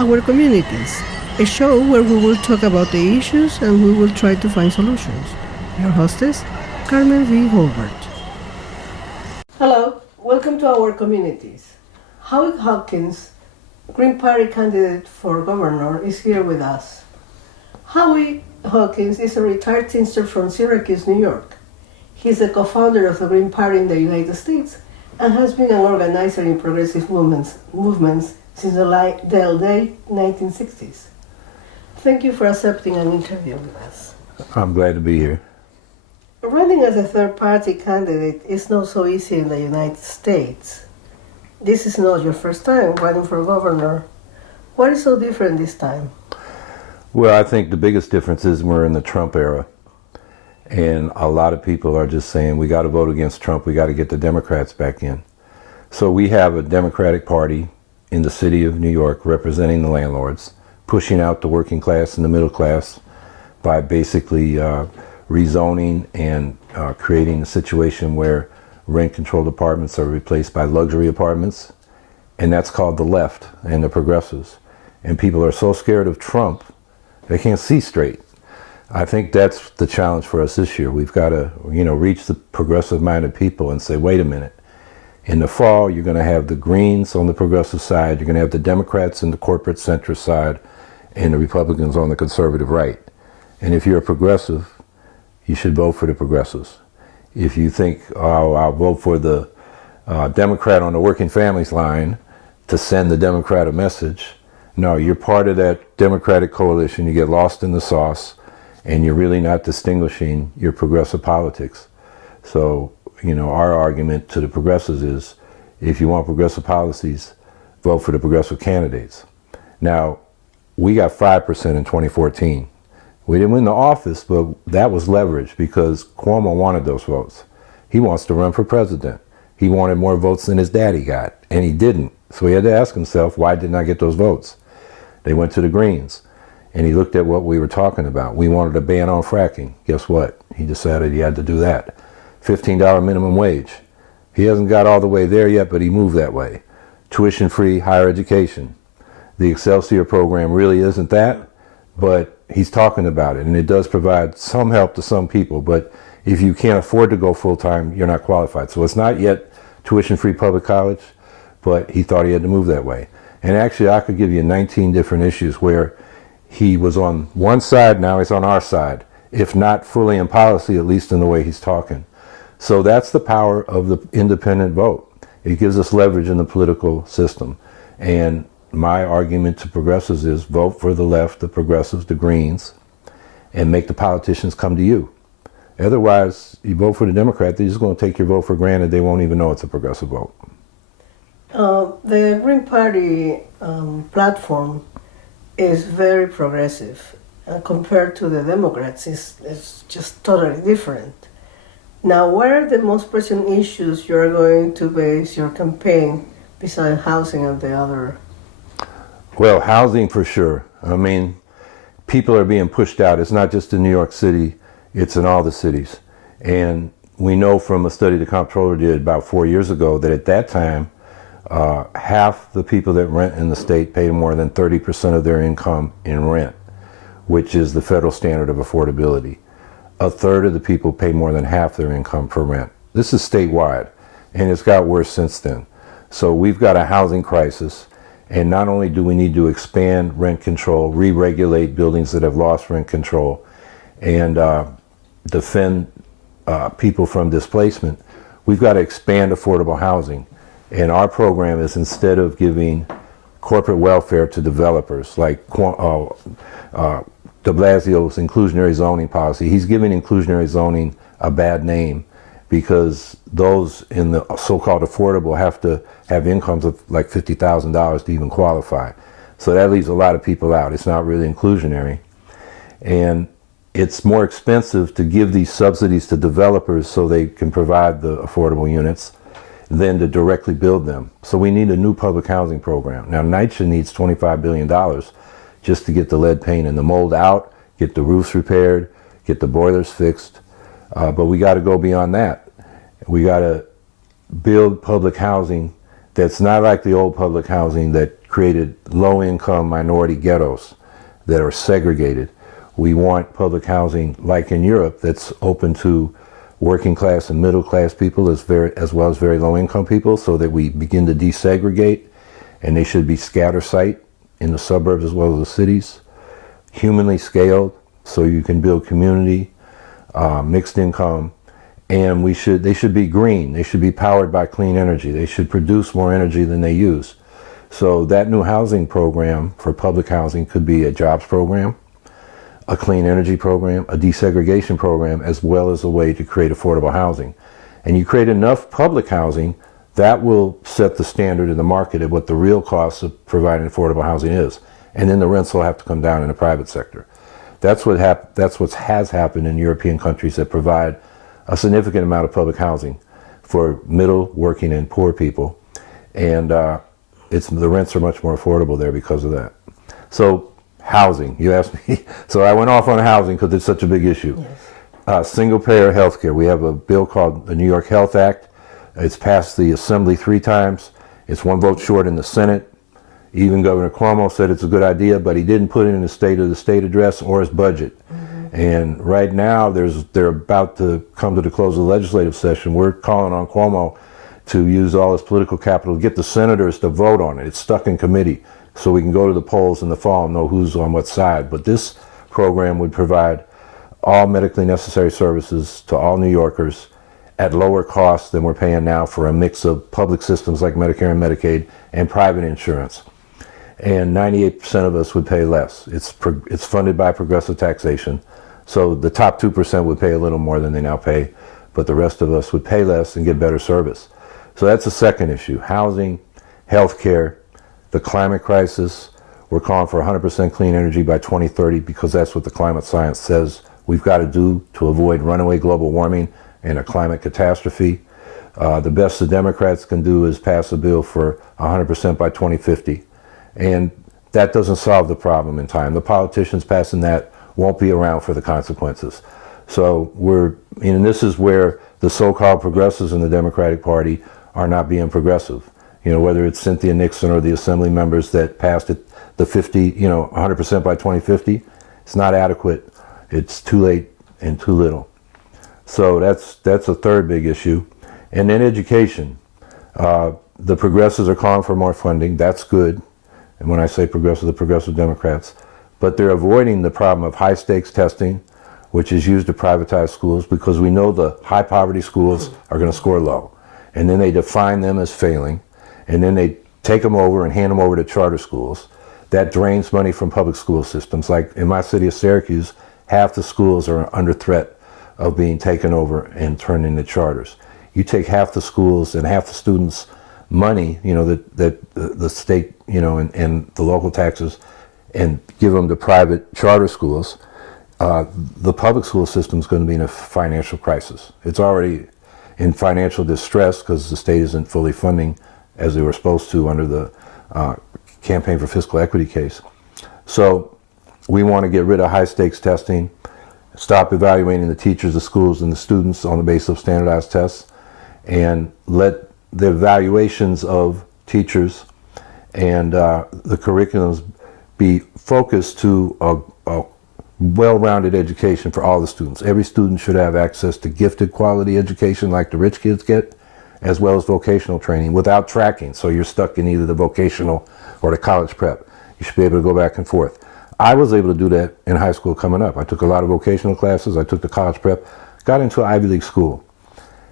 Our Communities, a show where we will talk about the issues and we will try to find solutions. Your hostess, Carmen V Hulbert. Hello, welcome to Our Communities. Howie Hawkins, Green Party candidate for governor, is here with us. Howie Hawkins is a retired teamster from Syracuse, New York. He is the co-founder of the Green Party in the United States and has been an organizer in progressive movements since the late 1960s. Thank you for accepting an interview with us. I'm glad to be here. Running as a third-party candidate is not so easy in the United States. This is not your first time running for governor. What is so different this time? Well, I think the biggest difference is we're in the Trump era. And a lot of people are just saying, we got to vote against Trump. We got to get the Democrats back in. So we have a Democratic Party in the city of New York representing the landlords, pushing out the working class and the middle class by basically rezoning and creating a situation where rent-controlled apartments are replaced by luxury apartments. And that's called the left and the progressives. And people are so scared of Trump, they can't see straight. I think that's the challenge for us this year. We've got to, reach the progressive-minded people and say, wait a minute. In the fall, you're going to have the Greens on the progressive side, you're going to have the Democrats in the corporate centrist side, and the Republicans on the conservative right. And if you're a progressive, you should vote for the progressives. If you think, oh, I'll vote for the Democrat on the working families line to send the Democrat a message, no, you're part of that Democratic coalition, you get lost in the sauce, and you're really not distinguishing your progressive politics. So, our argument to the progressives is, if you want progressive policies, vote for the progressive candidates. Now, we got 5% in 2014. We didn't win the office, but that was leverage because Cuomo wanted those votes. He wants to run for president. He wanted more votes than his daddy got, and he didn't. So he had to ask himself, why didn't I get those votes? They went to the Greens. And he looked at what we were talking about. We wanted a ban on fracking. Guess what? He decided he had to do that. $15 minimum wage. He hasn't got all the way there yet, but he moved that way. Tuition-free higher education. The Excelsior program really isn't that, but he's talking about it. And it does provide some help to some people, but if you can't afford to go full-time, you're not qualified. So it's not yet tuition-free public college, but he thought he had to move that way. And actually, I could give you 19 different issues where he was on one side, now he's on our side. If not fully in policy, at least in the way he's talking. So that's the power of the independent vote. It gives us leverage in the political system. And my argument to progressives is vote for the left, the progressives, the Greens, and make the politicians come to you. Otherwise, you vote for the Democrat, they're just going to take your vote for granted. They won't even know it's a progressive vote. The Green Party platform is very progressive. Compared to the Democrats, it's just totally different. Now, what are the most pressing issues you're going to base your campaign besides housing and the other? Well, housing for sure. I mean, people are being pushed out. It's not just in New York City, it's in all the cities. And we know from a study the comptroller did about 4 years ago that at that time, half the people that rent in the state pay more than 30% of their income in rent, which is the federal standard of affordability. A third of the people pay more than half their income for rent. This is statewide, and it's got worse since then. So we've got a housing crisis, and not only do we need to expand rent control, re-regulate buildings that have lost rent control, and defend people from displacement, we've got to expand affordable housing. And our program is, instead of giving corporate welfare to developers like de Blasio's inclusionary zoning policy, he's giving inclusionary zoning a bad name because those in the so-called affordable have to have incomes of like $50,000 to even qualify. So that leaves a lot of people out. It's not really inclusionary. And it's more expensive to give these subsidies to developers so they can provide the affordable units than to directly build them. So we need a new public housing program. Now, NYCHA needs $25 billion just to get the lead paint and the mold out, get the roofs repaired, get the boilers fixed. But we got to go beyond that. We got to build public housing that's not like the old public housing that created low-income minority ghettos that are segregated. We want public housing like in Europe that's open to working class and middle class people as well as very low income people, so that we begin to desegregate, and they should be scatter site in the suburbs as well as the cities, humanly scaled so you can build community, mixed income, and they should be green. They should be powered by clean energy. They should produce more energy than they use. So that new housing program for public housing could be a jobs program, a clean energy program, a desegregation program, as well as a way to create affordable housing. And you create enough public housing, that will set the standard in the market of what the real cost of providing affordable housing is. And then the rents will have to come down in the private sector. That's what has happened in European countries that provide a significant amount of public housing for middle, working, and poor people. And the rents are much more affordable there because of that. So housing, you asked me. So I went off on housing because it's such a big issue. Yes. Single-payer health care. We have a bill called the New York Health Act. It's passed the Assembly 3 times. It's 1 vote short in the Senate. Even Governor Cuomo said it's a good idea, but he didn't put it in the State of the State address or his budget. Mm-hmm. And right now, they're about to come to the close of the legislative session. We're calling on Cuomo to use all his political capital to get the senators to vote on it. It's stuck in committee, so we can go to the polls in the fall and know who's on what side. But this program would provide all medically necessary services to all New Yorkers at lower costs than we're paying now for a mix of public systems like Medicare and Medicaid and private insurance. And 98% of us would pay less. It's funded by progressive taxation. So the top 2% would pay a little more than they now pay, but the rest of us would pay less and get better service. So that's the second issue: housing, healthcare, the climate crisis. We're calling for 100% clean energy by 2030 because that's what the climate science says we've got to do to avoid runaway global warming and a climate catastrophe. The best the Democrats can do is pass a bill for 100% by 2050. And that doesn't solve the problem in time. The politicians passing that won't be around for the consequences. So this is where the so-called progressives in the Democratic Party are not being progressive. Whether it's Cynthia Nixon or the assembly members that passed it, the 100% by 2050, it's not adequate. It's too late and too little. So that's a third big issue. And then education. The progressives are calling for more funding. That's good. And when I say progressive, the progressive Democrats. But they're avoiding the problem of high stakes testing, which is used to privatize schools, because we know the high poverty schools are going to score low. And then they define them as failing. And then they take them over and hand them over to charter schools. That drains money from public school systems. Like in my city of Syracuse, half the schools are under threat of being taken over and turned into charters. You take half the schools and half the students' money, that the state, and the local taxes, and give them to private charter schools, the public school system is going to be in a financial crisis. It's already in financial distress because the state isn't fully funding as they were supposed to under the Campaign for Fiscal Equity case. So we want to get rid of high stakes testing, stop evaluating the teachers, the schools, and the students on the basis of standardized tests, and let the evaluations of teachers and the curriculums be focused to a well-rounded education for all the students. Every student should have access to gifted quality education like the rich kids get, as well as vocational training without tracking. So you're stuck in either the vocational or the college prep. You should be able to go back and forth. I was able to do that in high school coming up. I took a lot of vocational classes. I took the college prep, got into an Ivy League school.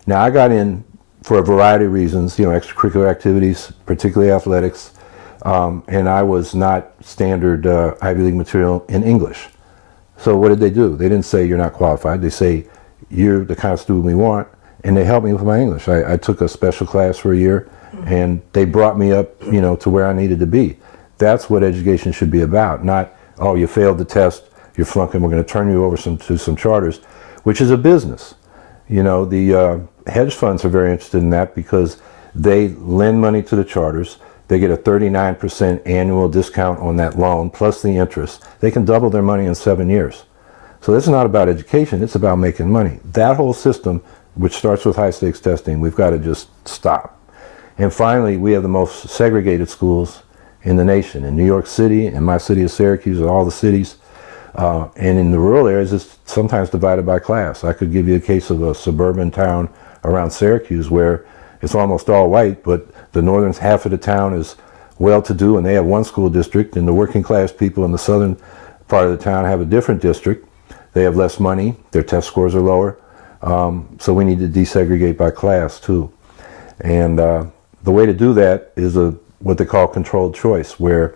Now I got in for a variety of reasons, extracurricular activities, particularly athletics, and I was not standard Ivy League material in English. So what did they do? They didn't say you're not qualified. They say you're the kind of student we want, and they helped me with my English. I took a special class for a year, and they brought me up, to where I needed to be. That's what education should be about, not, oh, you failed the test, you're flunking, we're going to turn you over to some charters, which is a business. The hedge funds are very interested in that because they lend money to the charters. They get a 39% annual discount on that loan, plus the interest. They can double their money in 7 years. So this is not about education, it's about making money. That whole system, which starts with high stakes testing, we've got to just stop. And finally, we have the most segregated schools in the nation. In New York City, in my city of Syracuse, and all the cities, and in the rural areas, it's sometimes divided by class. I could give you a case of a suburban town around Syracuse where it's almost all white, but the northern half of the town is well-to-do, and they have one school district, and the working class people in the southern part of the town have a different district. They have less money, their test scores are lower, so we need to desegregate by class too. And the way to do that is what they call controlled choice, where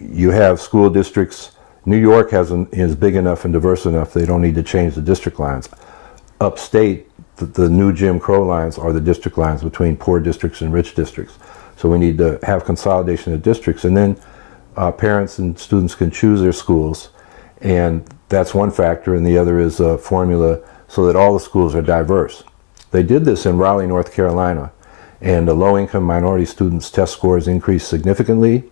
you have school districts. New York is big enough and diverse enough they don't need to change the district lines. Upstate, the new Jim Crow lines are the district lines between poor districts and rich districts. So we need to have consolidation of districts, and then parents and students can choose their schools, and that's one factor, and the other is a formula so that all the schools are diverse. They did this in Raleigh, North Carolina, and the low-income minority students' test scores increased significantly,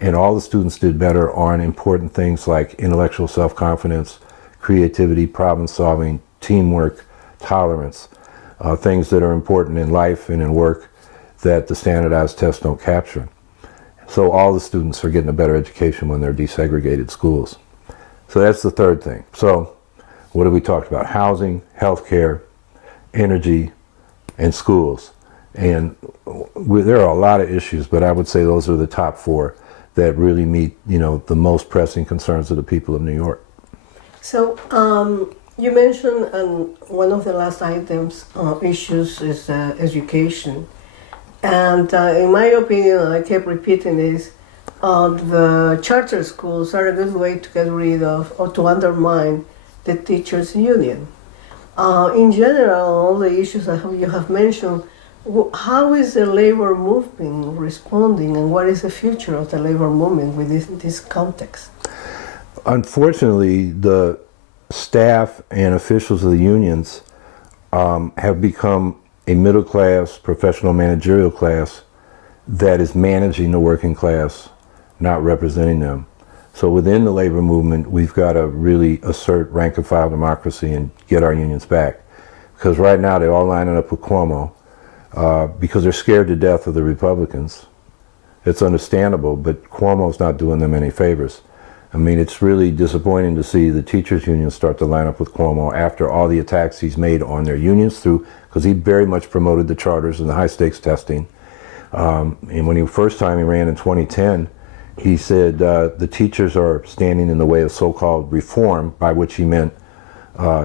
and all the students did better on important things like intellectual self-confidence, creativity, problem-solving, teamwork, tolerance, things that are important in life and in work that the standardized tests don't capture. So all the students are getting a better education when they're desegregated schools. So that's the third thing. So what have we talked about? Housing, healthcare, energy, and schools. And there are a lot of issues, but I would say those are the top four that really meet, the most pressing concerns of the people of New York. So you mentioned one of the last items, issues is education. And in my opinion, I kept repeating this, the charter schools are a good way to get rid of or to undermine the teachers' union. In general, all the issues that you have mentioned, how is the labor movement responding, and what is the future of the labor movement within this context? Unfortunately, the staff and officials of the unions have become a middle-class, professional managerial class that is managing the working class, not representing them. So within the labor movement, we've got to really assert rank-and-file democracy and get our unions back. Because right now they're all lining up with Cuomo because they're scared to death of the Republicans. It's understandable, but Cuomo's not doing them any favors. I mean, it's really disappointing to see the teachers' unions start to line up with Cuomo after all the attacks he's made on their unions because he very much promoted the charters and the high-stakes testing. And when first time he ran in 2010, he said the teachers are standing in the way of so-called reform, by which he meant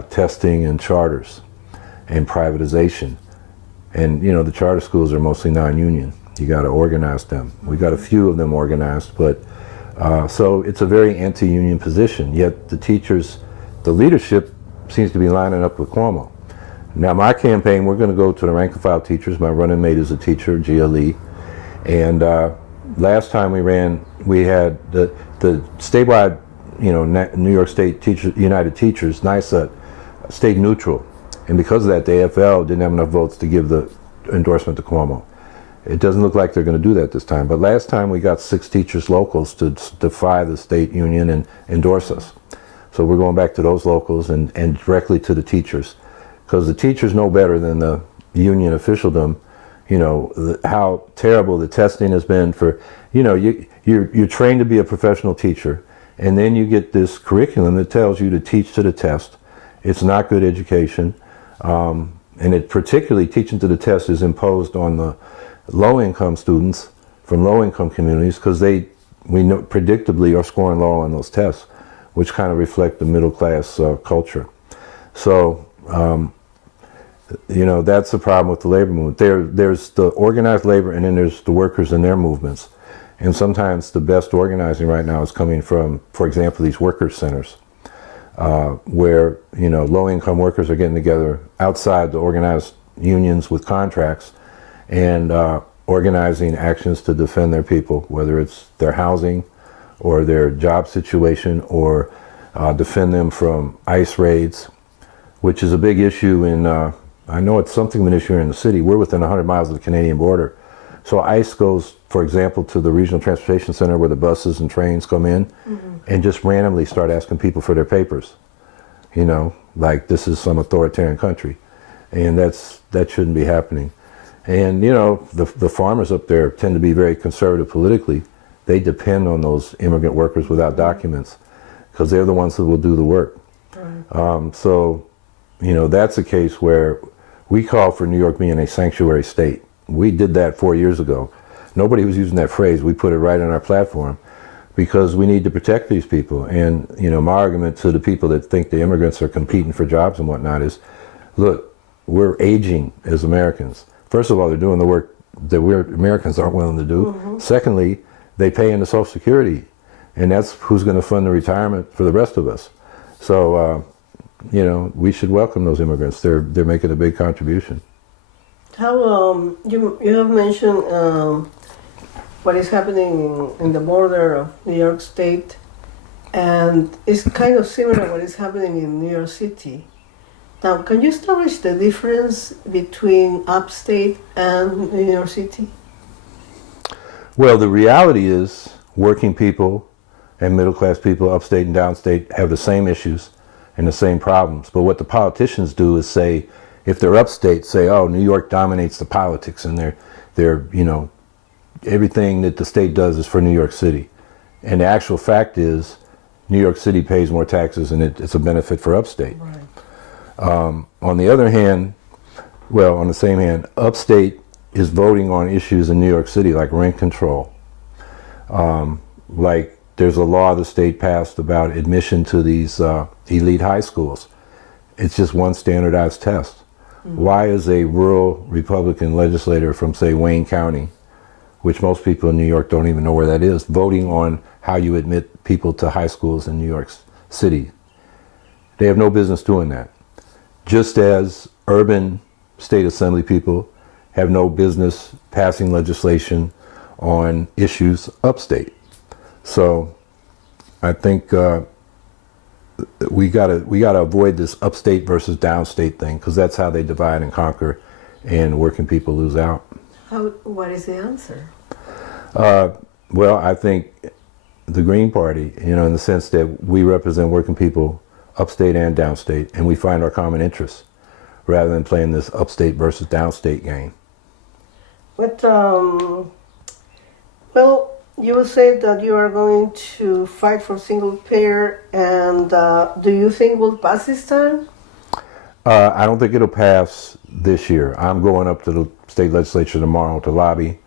testing and charters and privatization. And, the charter schools are mostly non-union. You got to organize them. We got a few of them organized, but so it's a very anti-union position, yet the leadership seems to be lining up with Cuomo. Now my campaign, we're going to go to the rank-and-file teachers. My running mate is a teacher, Gia Lee, and last time we ran, we had the statewide, New York State United Teachers, NYSA, stayed neutral, and because of that, the AFL didn't have enough votes to give the endorsement to Cuomo. It doesn't look like they're going to do that this time. But last time we got 6 teachers locals to defy the state union and endorse us. So we're going back to those locals and directly to the teachers. Because the teachers know better than the union officialdom, how terrible the testing has been for, you're trained to be a professional teacher. And then you get this curriculum that tells you to teach to the test. It's not good education. And it particularly teaching to the test is imposed on the low-income students from low-income communities because we know predictably are scoring low on those tests, which kind of reflect the middle-class culture. So, that's the problem with the labor movement. There's the organized labor, and then there's the workers and their movements. And sometimes the best organizing right now is coming from, for example, these workers' centers, where low-income workers are getting together outside the organized unions with contracts and organizing actions to defend their people, whether it's their housing or their job situation, or defend them from ICE raids, which is a big issue in, I know it's something of an issue in the city. We're within 100 miles of the Canadian border. So ICE goes, for example, to the Regional Transportation Center where the buses and trains come in and just randomly start asking people for their papers. Like this is some authoritarian country. And that shouldn't be happening. And, the farmers up there tend to be very conservative politically. They depend on those immigrant workers without documents because they're the ones who will do the work. Right. So, that's a case where we call for New York being a sanctuary state. We did that 4 years ago. Nobody was using that phrase. We put it right on our platform because we need to protect these people. And, my argument to the people that think the immigrants are competing for jobs and whatnot is, look, we're aging as Americans. First of all, they're doing the work that we Americans aren't willing to do. Mm-hmm. Secondly, they pay into Social Security, and that's who's going to fund the retirement for the rest of us. So, we should welcome those immigrants. They're making a big contribution. How you have mentioned what is happening in the border of New York State, and it's kind of similar to what is happening in New York City. Now, can you establish the difference between upstate and New York City? Well, the reality is working people and middle-class people, upstate and downstate, have the same issues and the same problems. But what the politicians do is say, if they're upstate, say, oh, New York dominates the politics and they're everything that the state does is for New York City. And the actual fact is, New York City pays more taxes and it's a benefit for upstate. Right. On the other hand, on the same hand, upstate is voting on issues in New York City like rent control. Like there's a law the state passed about admission to these elite high schools. It's just one standardized test. Mm-hmm. Why is a rural Republican legislator from, say, Wayne County, which most people in New York don't even know where that is, voting on how you admit people to high schools in New York City? They have no business doing that. Just as urban state assembly people have no business passing legislation on issues upstate. So I think we gotta avoid this upstate versus downstate thing, because that's how they divide and conquer, and working people lose out. What is the answer? Well, I think the Green Party, in the sense that we represent working people upstate and downstate, and we find our common interests rather than playing this upstate versus downstate game. But, you will say that you are going to fight for single payer, and do you think will pass this time? I don't think it'll pass this year. I'm going up to the state legislature tomorrow to lobby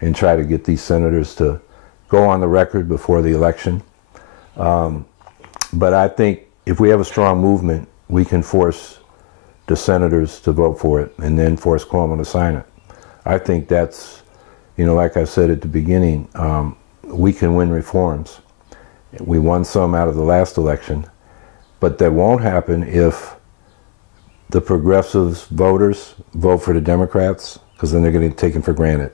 and try to get these senators to go on the record before the election. But I think if we have a strong movement, we can force the senators to vote for it and then force Cuomo to sign it. I think that's, like I said at the beginning, we can win reforms. We won some out of the last election, but that won't happen if the progressive voters vote for the Democrats, because then they're going to get taken for granted.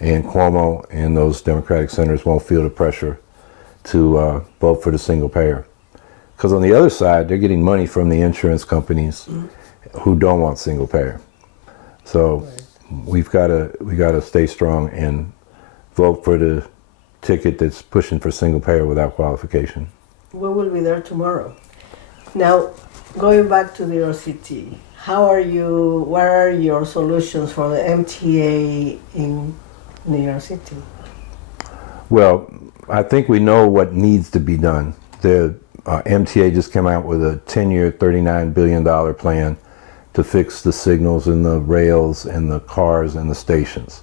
And Cuomo and those Democratic senators won't feel the pressure to vote for the single payer. Because on the other side, they're getting money from the insurance companies who don't want single payer. So we got to stay strong and vote for the ticket that's pushing for single payer without qualification. We will be there tomorrow. Now, going back to New York City, what are your solutions for the MTA in New York City? Well, I think we know what needs to be done. The MTA just came out with a 10-year, $39 billion plan to fix the signals and the rails and the cars and the stations.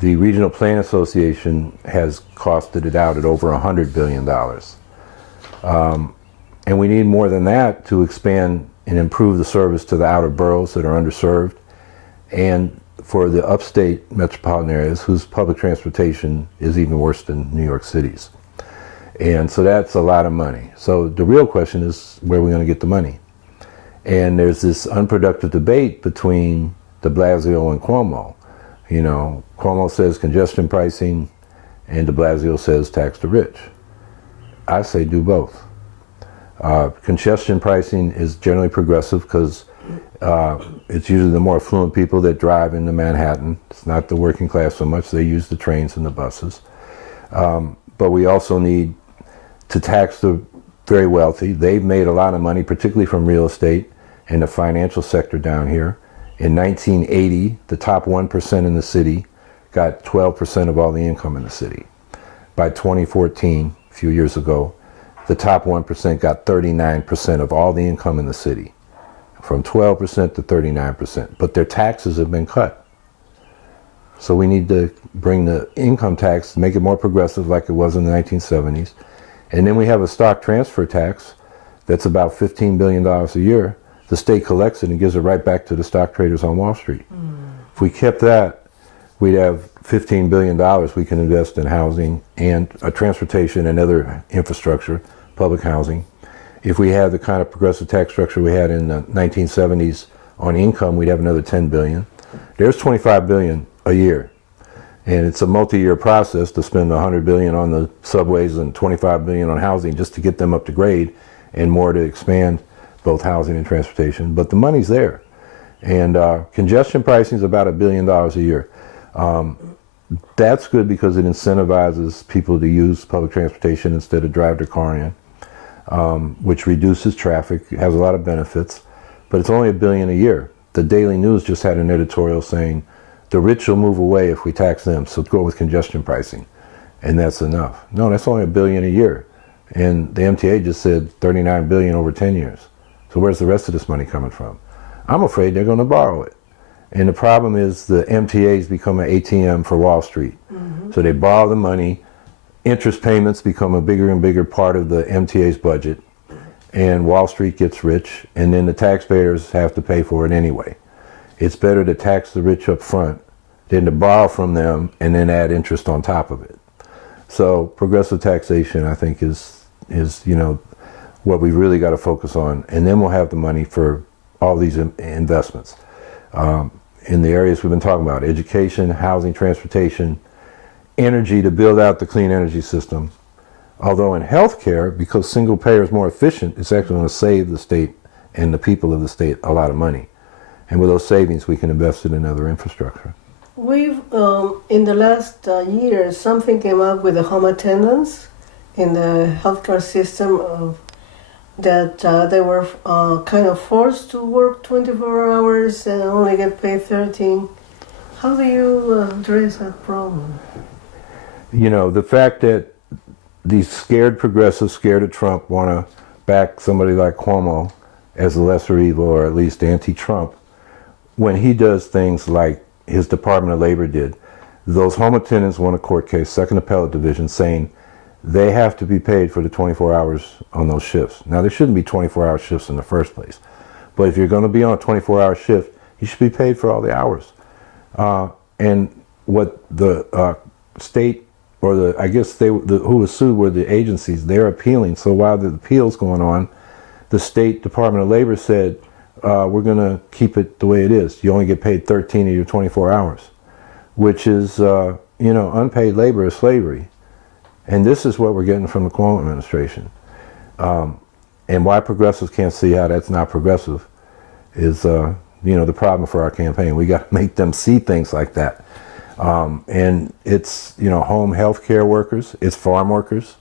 The Regional Planning Association has costed it out at over $100 billion. And we need more than that to expand and improve the service to the outer boroughs that are underserved, and for the upstate metropolitan areas whose public transportation is even worse than New York City's. And so that's a lot of money. So the real question is, where are we going to get the money? And there's this unproductive debate between de Blasio and Cuomo. Cuomo says congestion pricing, and de Blasio says tax the rich. I say do both. Congestion pricing is generally progressive because it's usually the more affluent people that drive into Manhattan. It's not the working class so much. They use the trains and the buses. But we also need to tax the very wealthy. They've made a lot of money, particularly from real estate and the financial sector down here. In 1980, the top 1% in the city got 12% of all the income in the city. By 2014, a few years ago, the top 1% got 39% of all the income in the city, from 12% to 39%. But their taxes have been cut. So we need to bring the income tax, make it more progressive like it was in the 1970s. And then we have a stock transfer tax that's about $15 billion a year. The state collects it and gives it right back to the stock traders on Wall Street. If we kept that, we'd have $15 billion we can invest in housing and transportation and other infrastructure, public housing. If we had the kind of progressive tax structure we had in the 1970s on income, we'd have another $10 billion. There's $25 billion a year. And it's a multi-year process to spend $100 billion on the subways and $25 billion on housing just to get them up to grade, and more to expand both housing and transportation. But the money's there. And congestion pricing is about $1 billion a year. That's good because it incentivizes people to use public transportation instead of drive their car in, which reduces traffic, has a lot of benefits, but it's only $1 billion a year. The Daily News just had an editorial saying, the rich will move away if we tax them, so go with congestion pricing, and that's enough. No, that's only $1 billion a year. And the MTA just said $39 billion over 10 years. So where's the rest of this money coming from? I'm afraid they're going to borrow it. And the problem is the MTA's become an ATM for Wall Street. So they borrow the money, interest payments become a bigger and bigger part of the MTA's budget, and Wall Street gets rich, and then the taxpayers have to pay for it anyway. It's better to tax the rich up front than to borrow from them and then add interest on top of it. So progressive taxation, I think, is what we really got to focus on, and then we'll have the money for all these investments in the areas we've been talking about: education, housing, transportation, energy, to build out the clean energy system. Although in healthcare, because single payer is more efficient, it's actually going to save the state and the people of the state a lot of money. And with those savings, we can invest it in other infrastructure. We've, in the last year, something came up with the home attendants in the healthcare system that they were kind of forced to work 24 hours and only get paid 13. How do you address that problem? The fact that these scared progressives, scared of Trump, want to back somebody like Cuomo as a lesser evil, or at least anti-Trump, when he does things like his Department of Labor did. Those home attendants won a court case, Second Appellate Division, saying they have to be paid for the 24 hours on those shifts. Now, there shouldn't be 24-hour shifts in the first place, but if you're going to be on a 24-hour shift, you should be paid for all the hours. And what the state, or I guess who was sued were the agencies, they're appealing. So while the appeal's going on, the State Department of Labor said, we're going to keep it the way it is. You only get paid 13 of your 24 hours, which is, unpaid labor is slavery. And this is what we're getting from the Cuomo administration. And why progressives can't see how that's not progressive is, the problem for our campaign. We got to make them see things like that. And it's, home health care workers, it's farm workers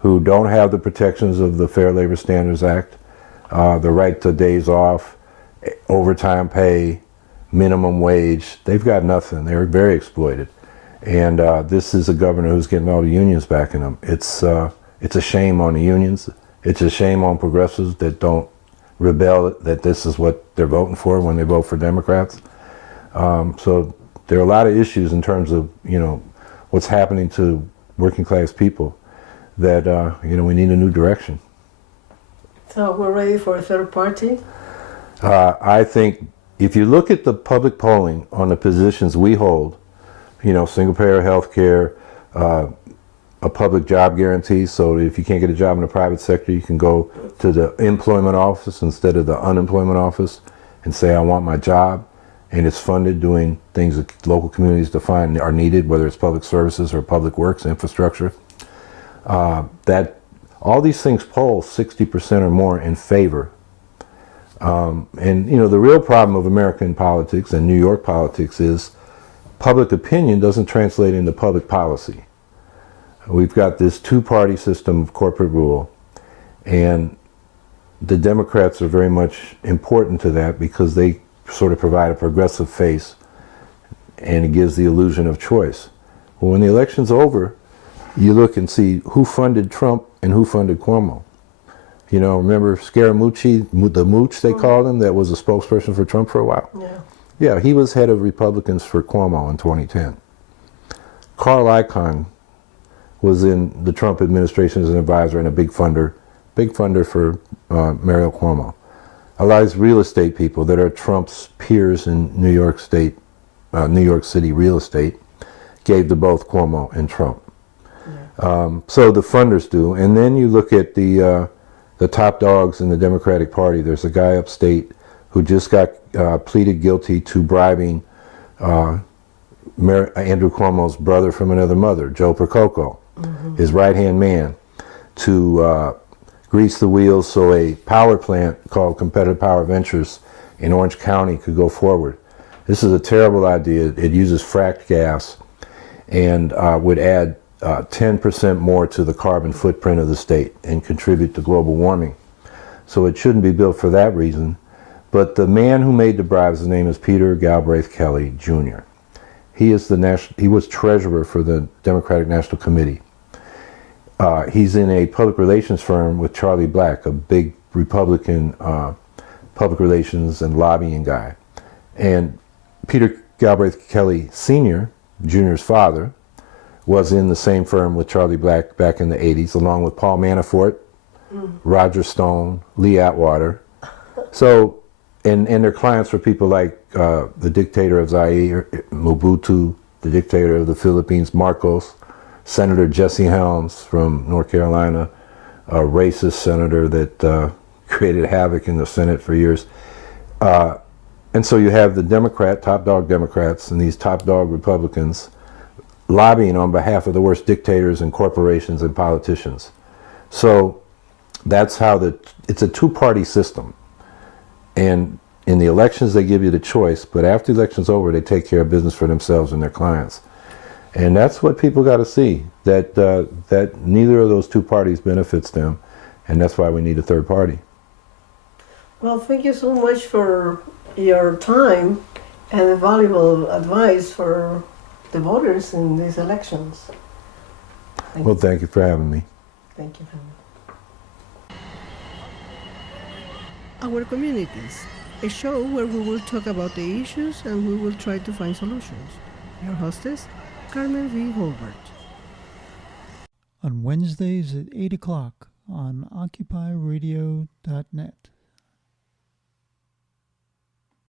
who don't have the protections of the Fair Labor Standards Act, the right to days off, overtime pay, minimum wage. They've got nothing. They're very exploited. And this is a governor who's getting all the unions backing him. It's a shame on the unions. It's a shame on progressives that don't rebel, that this is what they're voting for when they vote for Democrats. So there are a lot of issues in terms of, what's happening to working class people that, we need a new direction. So we're ready for a third party? I think if you look at the public polling on the positions we hold, single payer health care, a public job guarantee, so if you can't get a job in the private sector, you can go to the employment office instead of the unemployment office and say, I want my job. And it's funded doing things that local communities define are needed, whether it's public services or public works, infrastructure. That all these things poll 60% or more in favor. And the real problem of American politics and New York politics is public opinion doesn't translate into public policy. We've got this two-party system of corporate rule, and the Democrats are very much important to that because they sort of provide a progressive face, and it gives the illusion of choice. Well, when the election's over, you look and see who funded Trump and who funded Cuomo. You know, remember Scaramucci, the Mooch they called him, that was a spokesperson for Trump for a while? Yeah. Yeah, he was head of Republicans for Cuomo in 2010. Carl Icahn was in the Trump administration as an advisor and a big funder for Mario Cuomo. A lot of these real estate people that are Trump's peers in New York City real estate gave to both Cuomo and Trump. Yeah. So the funders do, and then you look at the top dogs in the Democratic Party. There's a guy upstate who just got pleaded guilty to bribing Andrew Cuomo's brother from another mother, Joe Percoco, his right-hand man, to grease the wheels so a power plant called Competitive Power Ventures in Orange County could go forward. This is a terrible idea. It uses fracked gas and would add 10% more to the carbon footprint of the state and contribute to global warming. So it shouldn't be built for that reason. But the man who made the bribes, his name is Peter Galbraith Kelly, Jr. He was treasurer for the Democratic National Committee. He's in a public relations firm with Charlie Black, a big Republican public relations and lobbying guy. And Peter Galbraith Kelly Sr., Jr.'s father, was in the same firm with Charlie Black back in the 80s, along with Paul Manafort, Roger Stone, Lee Atwater. So, and their clients were people like the dictator of Zaire, Mobutu, the dictator of the Philippines, Marcos, Senator Jesse Helms from North Carolina, a racist senator that created havoc in the Senate for years. And so you have the top dog Democrats and these top dog Republicans lobbying on behalf of the worst dictators and corporations and politicians. So that's how it's a two-party system. And in the elections, they give you the choice, but after the election's over, they take care of business for themselves and their clients. And that's what people got to see, that neither of those two parties benefits them, and that's why we need a third party. Well, thank you so much for your time and the valuable advice for the voters in these elections. Thank you for having me. Thank you. Our Communities, a show where we will talk about the issues and we will try to find solutions. Your hostess, Carmen V Hulbert. On Wednesdays at 8 o'clock on OccupyRadio.net.